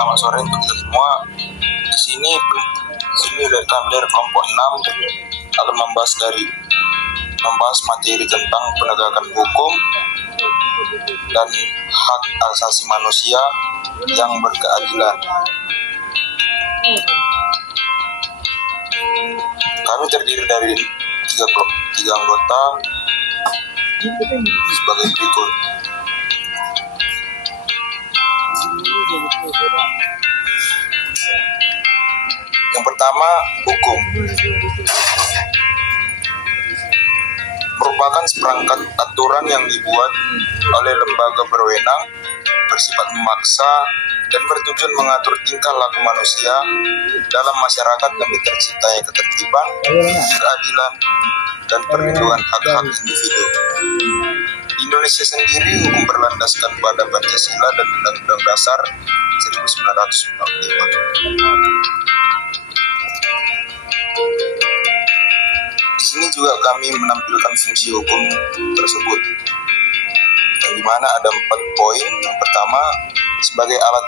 Selamat sore untuk kita semua. Di sini dari kami dari kelompok 6 akan membahas materi tentang penegakan hukum dan hak asasi manusia yang berkeadilan. Kami terdiri dari tiga anggota sebagai berikut. Yang pertama, hukum merupakan seperangkat aturan yang dibuat oleh lembaga berwenang, bersifat memaksa dan bertujuan mengatur tingkah laku manusia dalam masyarakat demi terciptanya ketertiban, keadilan, dan perlindungan hak-hak individu. Di Indonesia sendiri, hukum berlandaskan pada Pancasila dan Undang-Undang Dasar 1945. Di sini juga kami menampilkan fungsi hukum tersebut, yang dimana ada 4 poin. Yang pertama, sebagai alat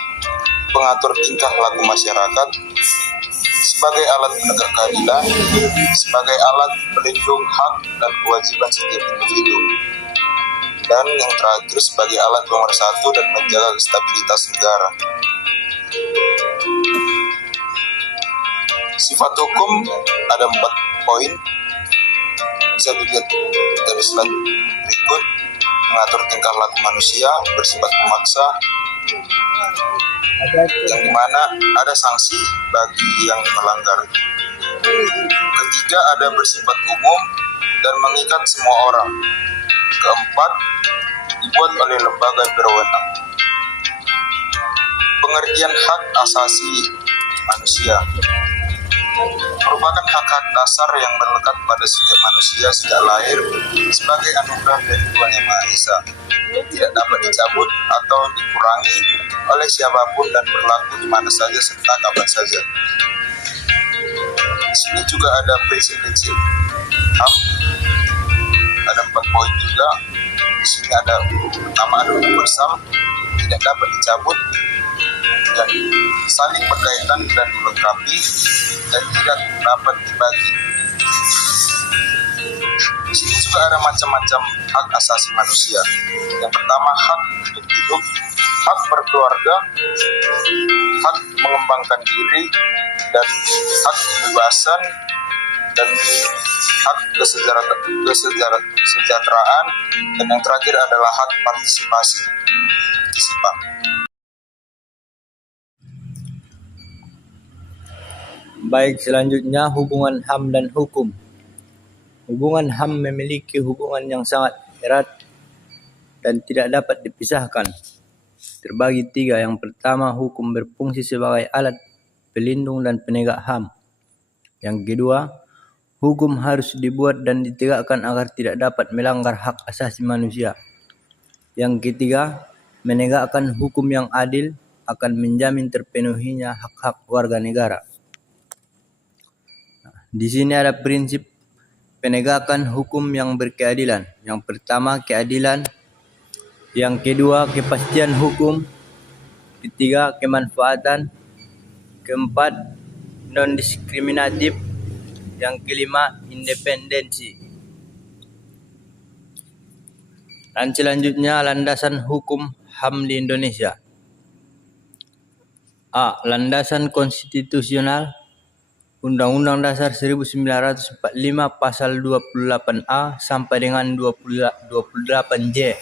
pengatur tingkah laku masyarakat, sebagai alat penegak keadilan, sebagai alat pelindung hak dan kewajiban setiap individu, dan yang terakhir sebagai alat pemersatu dan menjaga stabilitas negara. Sifat hukum ada 4 poin, bisa dilihat dari slide berikut. Mengatur tingkah laku manusia, bersifat memaksa, yang dimana ada sanksi bagi yang melanggar. Ketiga, ada bersifat umum dan mengikat semua orang. Keempat, dibuat oleh lembaga berwenang. Pengertian hak asasi manusia merupakan hak-hak dasar yang melekat pada setiap manusia sejak lahir sebagai anugerah dari Tuhan Yang Maha Esa, tidak dapat dicabut atau dikurangi oleh siapapun dan berlaku di mana saja serta kapan saja. Di sini juga ada prinsip-prinsip HAM, ada 4 poin juga. Di sini ada pertama, ada universal, tidak dapat dicabut dan saling berkaitan dan melengkapi dan tidak dapat dibagi. Di sini juga ada macam-macam hak asasi manusia. Yang pertama, hak untuk hidup, hak berkeluarga, hak mengembangkan diri, dan hak kebebasan, dan hak kesejahteraan, dan yang terakhir adalah hak partisipasi. Baik, selanjutnya hubungan HAM dan hukum. Hubungan HAM memiliki hubungan yang sangat erat dan tidak dapat dipisahkan. Terbagi 3. Yang pertama, hukum berfungsi sebagai alat pelindung dan penegak HAM. Yang kedua, hukum harus dibuat dan ditegakkan agar tidak dapat melanggar hak asasi manusia. Yang ketiga, menegakkan hukum yang adil akan menjamin terpenuhinya hak-hak warga negara. Di sini ada prinsip penegakan hukum yang berkeadilan. Yang pertama, keadilan. Yang kedua, kepastian hukum. Ketiga, kemanfaatan. Keempat, non-diskriminatif. Yang kelima, independensi. Dan selanjutnya, landasan hukum HAM di Indonesia. A. Landasan konstitusional. Undang-Undang Dasar 1945 pasal 28A sampai dengan 28J.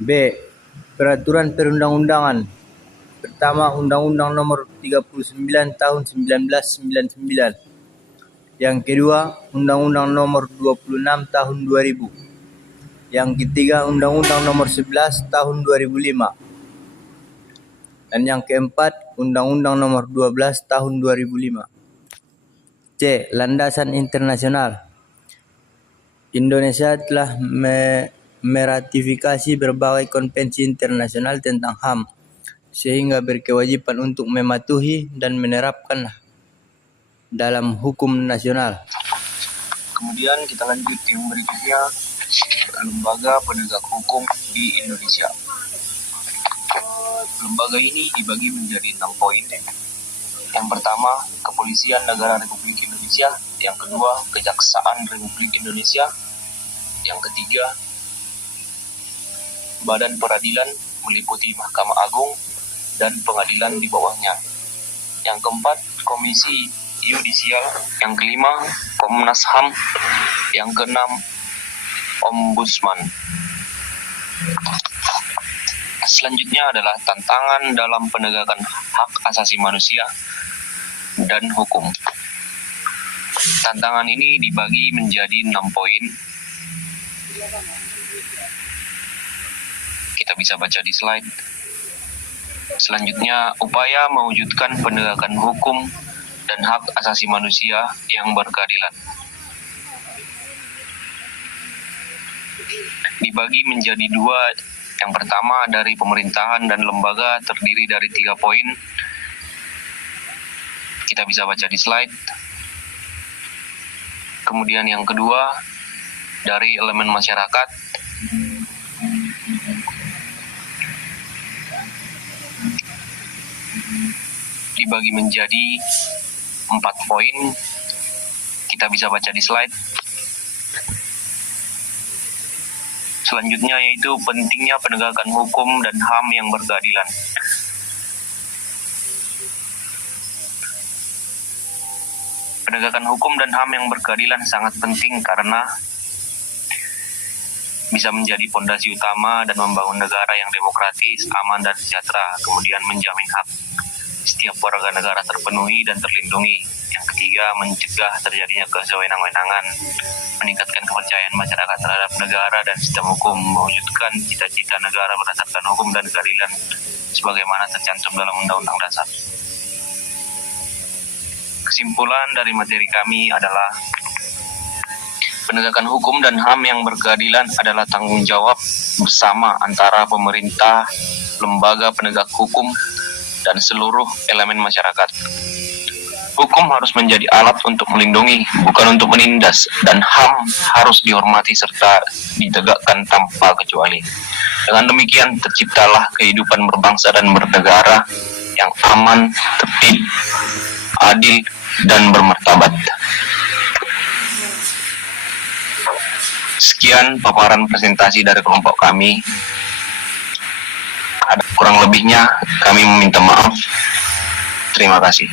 B. Peraturan perundang-undangan. Pertama, Undang-Undang Nomor 39 Tahun 1999. Yang kedua, Undang-Undang Nomor 26 Tahun 2000. Yang ketiga, Undang-Undang Nomor 11 Tahun 2005. Dan yang keempat, Undang-Undang Nomor 12 Tahun 2005. C. Landasan internasional. Indonesia telah meratifikasi berbagai konvensi internasional tentang HAM, sehingga berkewajiban untuk mematuhi dan menerapkan dalam hukum nasional. Kemudian kita lanjut yang berikutnya, lembaga penegak hukum di Indonesia. Lembaga ini dibagi menjadi 6 poin. Yang pertama, Kepolisian Negara Republik Indonesia. Yang kedua, Kejaksaan Republik Indonesia. Yang ketiga, Badan Peradilan meliputi Mahkamah Agung dan pengadilan di bawahnya. Yang keempat, Komisi Yudisial. Yang kelima, Komnas HAM. Yang keenam, Ombudsman. Selanjutnya adalah tantangan dalam penegakan hak asasi manusia dan hukum. Tantangan ini dibagi menjadi 6 poin. Kita bisa baca di slide. Selanjutnya, upaya mewujudkan penegakan hukum dan hak asasi manusia yang berkeadilan. Dibagi menjadi 2. Yang pertama, dari pemerintahan dan lembaga terdiri dari 3 poin. Kita bisa baca di slide. Kemudian yang kedua, dari elemen masyarakat. Dibagi menjadi 4 poin. Kita bisa baca di slide. Selanjutnya yaitu pentingnya penegakan hukum dan HAM yang berkeadilan. Penegakan hukum dan HAM yang berkeadilan sangat penting karena bisa menjadi fondasi utama dan membangun negara yang demokratis, aman, dan sejahtera, kemudian menjamin hak setiap warga negara terpenuhi dan terlindungi. Yang ketiga, mencegah terjadinya kesewenang-wenangan, meningkatkan kepercayaan masyarakat terhadap negara dan sistem hukum, mewujudkan cita-cita negara berdasarkan hukum dan keadilan sebagaimana tercantum dalam Undang-Undang Dasar. Kesimpulan dari materi kami adalah penegakan hukum dan HAM yang berkeadilan adalah tanggung jawab bersama antara pemerintah, lembaga penegak hukum, dan seluruh elemen masyarakat. Hukum harus menjadi alat untuk melindungi, bukan untuk menindas, dan HAM harus dihormati serta ditegakkan tanpa kecuali. Dengan demikian terciptalah kehidupan berbangsa dan bernegara yang aman, tertib, adil, dan bermartabat. Sekian paparan presentasi dari kelompok kami. Ada kurang lebihnya kami meminta maaf. Terima kasih.